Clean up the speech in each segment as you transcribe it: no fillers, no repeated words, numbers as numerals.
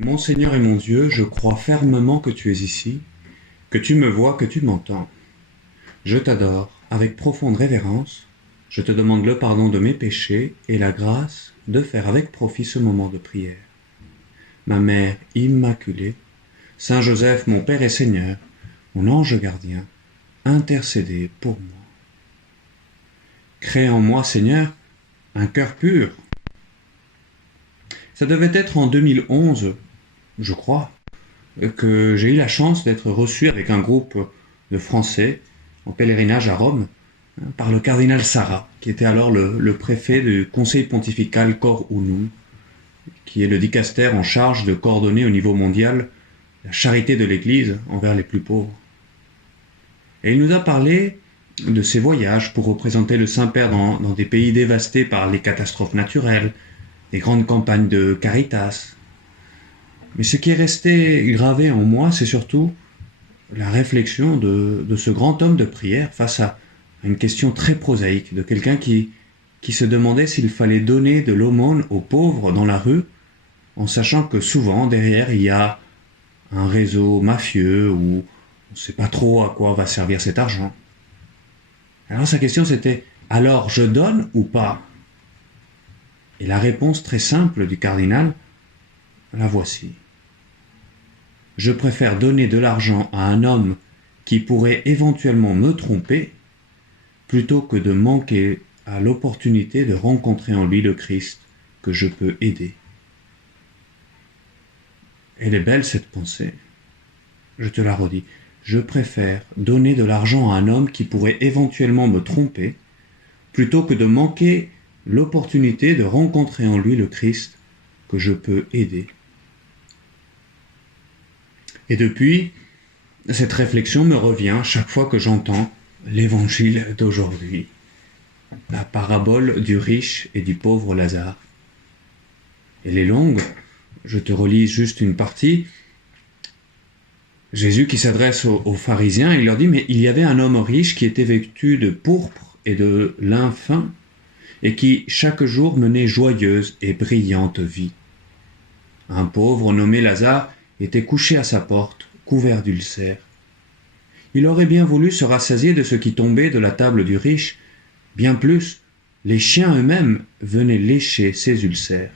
Mon Seigneur et mon Dieu, je crois fermement que tu es ici, que tu me vois, que tu m'entends. Je t'adore avec profonde révérence. Je te demande le pardon de mes péchés et la grâce de faire avec profit ce moment de prière. Ma Mère Immaculée, Saint Joseph, mon Père et Seigneur, mon ange gardien, intercédez pour moi. Crée en moi, Seigneur, un cœur pur. Ça devait être en 2011, je crois, que j'ai eu la chance d'être reçu avec un groupe de Français en pèlerinage à Rome par le cardinal Sarah, qui était alors le préfet du Conseil pontifical Cor Unum, qui est le dicaster en charge de coordonner au niveau mondial la charité de l'Église envers les plus pauvres. Et il nous a parlé de ses voyages pour représenter le Saint-Père dans des pays dévastés par les catastrophes naturelles, des grandes campagnes de Caritas. Mais ce qui est resté gravé en moi, c'est surtout la réflexion de ce grand homme de prière face à une question très prosaïque, de quelqu'un qui se demandait s'il fallait donner de l'aumône aux pauvres dans la rue, en sachant que souvent, derrière, il y a un réseau mafieux où on ne sait pas trop à quoi va servir cet argent. Alors sa question c'était « Alors je donne ou pas ?» Et la réponse très simple du cardinal, la voici. Je préfère donner de l'argent à un homme qui pourrait éventuellement me tromper plutôt que de manquer à l'opportunité de rencontrer en lui le Christ que je peux aider. Elle est belle cette pensée. Je te la redis. Je préfère donner de l'argent à un homme qui pourrait éventuellement me tromper plutôt que de manquer l'opportunité de rencontrer en lui le Christ que je peux aider. Et depuis, cette réflexion me revient chaque fois que j'entends l'évangile d'aujourd'hui, la parabole du riche et du pauvre Lazare. Elle est longue, je te relis juste une partie. Jésus qui s'adresse aux pharisiens, il leur dit « Mais il y avait un homme riche qui était vêtu de pourpre et de lin fin, et qui chaque jour menait joyeuse et brillante vie. Un pauvre nommé Lazare était couché à sa porte, couvert d'ulcères. Il aurait bien voulu se rassasier de ce qui tombait de la table du riche, bien plus, les chiens eux-mêmes venaient lécher ses ulcères.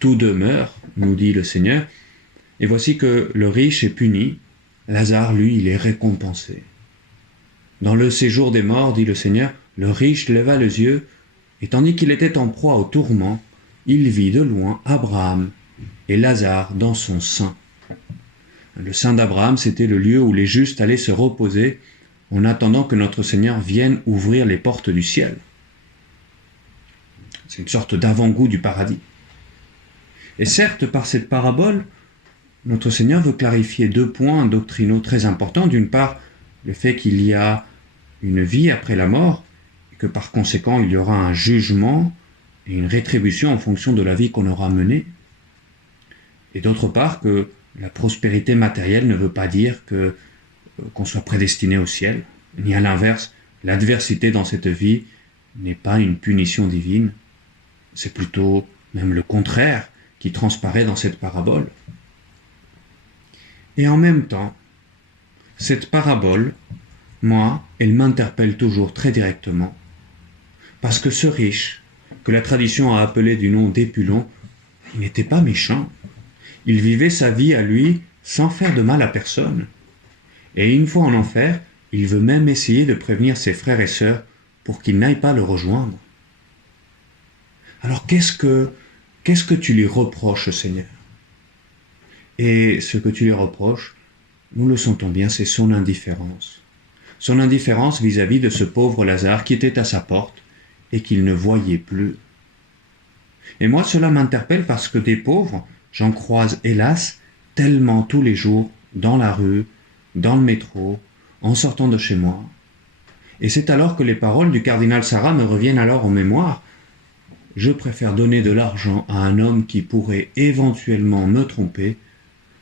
Tous deux meurent, nous dit le Seigneur, et voici que le riche est puni, Lazare, lui, il est récompensé. Dans le séjour des morts, dit le Seigneur, le riche leva les yeux, et tandis qu'il était en proie au tourment, il vit de loin Abraham et Lazare dans son sein. Le sein d'Abraham, c'était le lieu où les justes allaient se reposer en attendant que notre Seigneur vienne ouvrir les portes du ciel. C'est une sorte d'avant-goût du paradis. Et certes, par cette parabole, notre Seigneur veut clarifier deux points doctrinaux très importants. D'une part, le fait qu'il y a une vie après la mort, et que par conséquent, il y aura un jugement et une rétribution en fonction de la vie qu'on aura menée. Et d'autre part, que la prospérité matérielle ne veut pas dire qu'on soit prédestiné au ciel, ni à l'inverse, l'adversité dans cette vie n'est pas une punition divine, c'est plutôt même le contraire qui transparaît dans cette parabole. Et en même temps, cette parabole, moi, elle m'interpelle toujours très directement, parce que ce riche, que la tradition a appelé du nom d'Épulon, il n'était pas méchant. Il vivait sa vie à lui sans faire de mal à personne. Et une fois en enfer, il veut même essayer de prévenir ses frères et sœurs pour qu'ils n'aillent pas le rejoindre. Alors qu'est-ce que tu lui reproches, Seigneur? Et ce que tu lui reproches, nous le sentons bien, c'est son indifférence. Son indifférence vis-à-vis de ce pauvre Lazare qui était à sa porte et qu'il ne voyait plus. Et moi, cela m'interpelle parce que des pauvres, j'en croise hélas tellement tous les jours, dans la rue, dans le métro, en sortant de chez moi. Et c'est alors que les paroles du cardinal Sarah me reviennent alors en mémoire. Je préfère donner de l'argent à un homme qui pourrait éventuellement me tromper,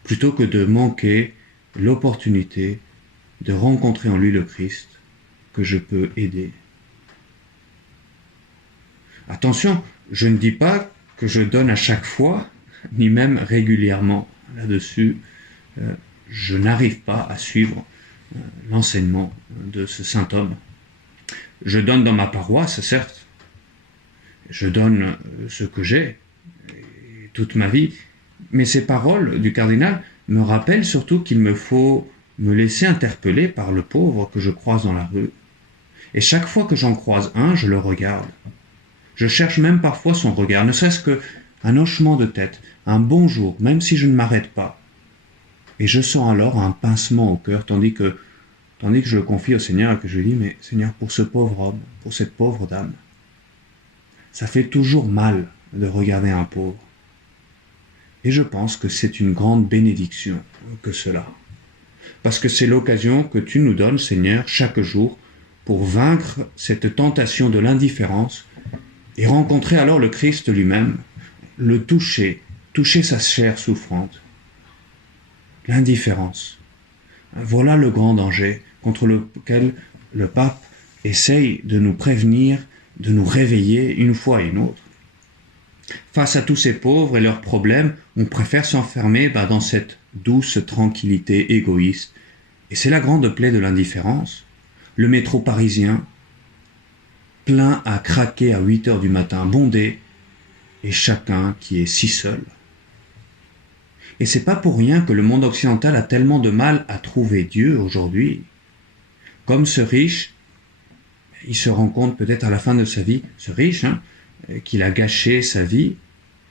plutôt que de manquer l'opportunité de rencontrer en lui le Christ que je peux aider. Attention, je ne dis pas que je donne à chaque fois ni même régulièrement. Là-dessus, je n'arrive pas à suivre l'enseignement de ce saint homme. Je donne dans ma paroisse, certes, je donne ce que j'ai, toute ma vie, mais ces paroles du cardinal me rappellent surtout qu'il me faut me laisser interpeller par le pauvre que je croise dans la rue. Et chaque fois que j'en croise un, je le regarde. Je cherche même parfois son regard, ne serait-ce qu'un hochement de tête, un bonjour, même si je ne m'arrête pas. Et je sens alors un pincement au cœur, tandis que je le confie au Seigneur et que je lui dis, mais Seigneur, pour ce pauvre homme, pour cette pauvre dame, ça fait toujours mal de regarder un pauvre. Et je pense que c'est une grande bénédiction que cela. Parce que c'est l'occasion que tu nous donnes, Seigneur, chaque jour, pour vaincre cette tentation de l'indifférence et rencontrer alors le Christ lui-même, le toucher sa chair souffrante. L'indifférence. Voilà le grand danger contre lequel le pape essaye de nous prévenir, de nous réveiller une fois et une autre. Face à tous ces pauvres et leurs problèmes, on préfère s'enfermer dans cette douce tranquillité égoïste. Et c'est la grande plaie de l'indifférence. Le métro parisien, plein à craquer à 8 heures du matin, bondé, et chacun qui est si seul. Et c'est pas pour rien que le monde occidental a tellement de mal à trouver Dieu aujourd'hui. Comme ce riche, il se rend compte peut-être à la fin de sa vie, ce riche, qu'il a gâché sa vie,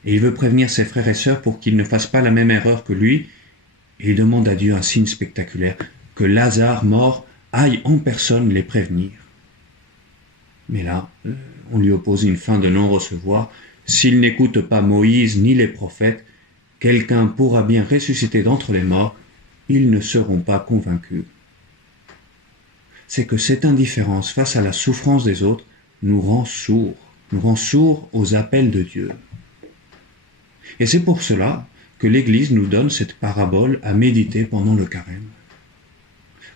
et il veut prévenir ses frères et sœurs pour qu'ils ne fassent pas la même erreur que lui, et il demande à Dieu un signe spectaculaire, que Lazare, mort, aille en personne les prévenir. Mais là, on lui oppose une fin de non-recevoir. S'il n'écoute pas Moïse ni les prophètes, quelqu'un pourra bien ressusciter d'entre les morts, ils ne seront pas convaincus. C'est que cette indifférence face à la souffrance des autres nous rend sourds aux appels de Dieu. Et c'est pour cela que l'Église nous donne cette parabole à méditer pendant le carême.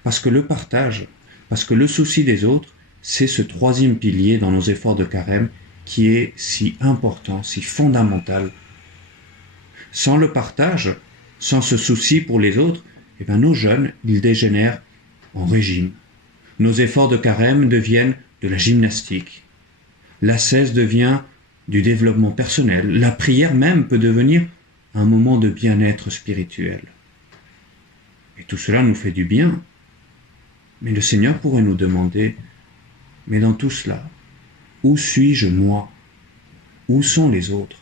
Parce que le partage, parce que le souci des autres, c'est ce troisième pilier dans nos efforts de carême qui est si important, si fondamental. Sans le partage, sans ce souci pour les autres, nos jeûnes, ils dégénèrent en régime. Nos efforts de carême deviennent de la gymnastique. L'ascèse devient du développement personnel. La prière même peut devenir un moment de bien-être spirituel. Et tout cela nous fait du bien. Mais le Seigneur pourrait nous demander, mais dans tout cela, où suis-je moi? Où sont les autres?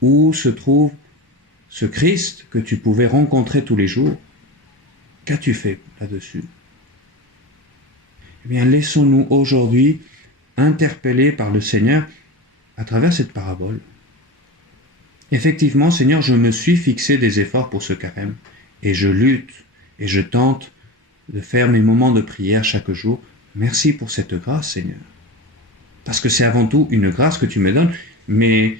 Où se trouve ce Christ que tu pouvais rencontrer tous les jours? Qu'as-tu fait là-dessus? Eh bien, laissons-nous aujourd'hui interpeller par le Seigneur à travers cette parabole. Effectivement, Seigneur, je me suis fixé des efforts pour ce carême, et je lutte, et je tente de faire mes moments de prière chaque jour. Merci pour cette grâce, Seigneur. Parce que c'est avant tout une grâce que tu me donnes, mais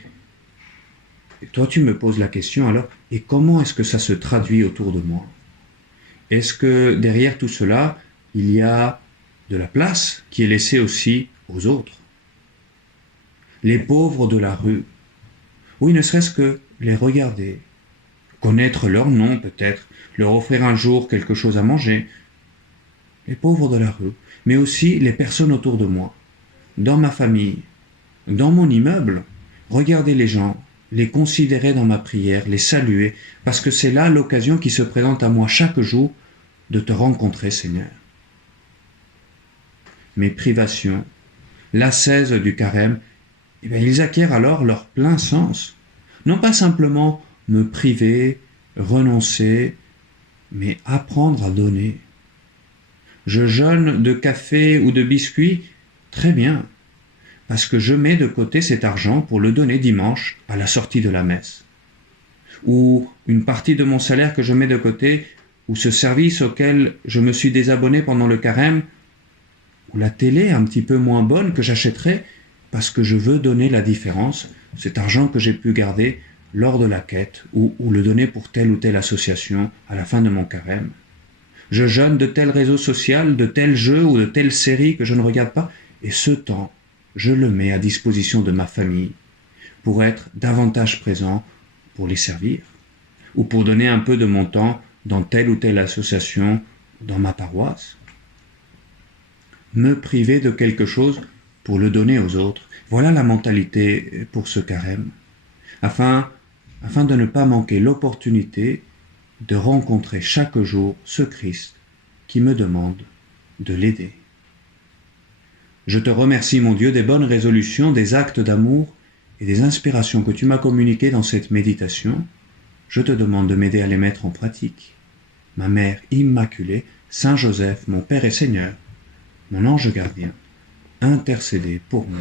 toi tu me poses la question alors, et comment est-ce que ça se traduit autour de moi? Est-ce que derrière tout cela, il y a de la place qui est laissée aussi aux autres? Les pauvres de la rue, oui, ne serait-ce que les regarder, connaître leur nom peut-être, leur offrir un jour quelque chose à manger. Les pauvres de la rue, mais aussi les personnes autour de moi, dans ma famille, dans mon immeuble. Regarder les gens, les considérer dans ma prière, les saluer, parce que c'est là l'occasion qui se présente à moi chaque jour de te rencontrer, Seigneur. Mes privations, l'ascèse du carême, ils acquièrent alors leur plein sens. Non pas simplement me priver, renoncer, mais apprendre à donner. Je jeûne de café ou de biscuits, très bien, parce que je mets de côté cet argent pour le donner dimanche à la sortie de la messe. Ou une partie de mon salaire que je mets de côté, ou ce service auquel je me suis désabonné pendant le carême, ou la télé un petit peu moins bonne que j'achèterai, parce que je veux donner la différence, cet argent que j'ai pu garder lors de la quête, ou le donner pour telle ou telle association à la fin de mon carême. Je jeûne de tel réseau social, de tel jeu ou de telle série que je ne regarde pas, et ce temps, je le mets à disposition de ma famille pour être davantage présent pour les servir, ou pour donner un peu de mon temps dans telle ou telle association dans ma paroisse. Me priver de quelque chose pour le donner aux autres, voilà la mentalité pour ce carême, afin de ne pas manquer l'opportunité de rencontrer chaque jour ce Christ qui me demande de l'aider. Je te remercie, mon Dieu, des bonnes résolutions, des actes d'amour et des inspirations que tu m'as communiquées dans cette méditation. Je te demande de m'aider à les mettre en pratique. Ma Mère Immaculée, Saint Joseph, mon Père et Seigneur, mon ange gardien, intercédez pour moi.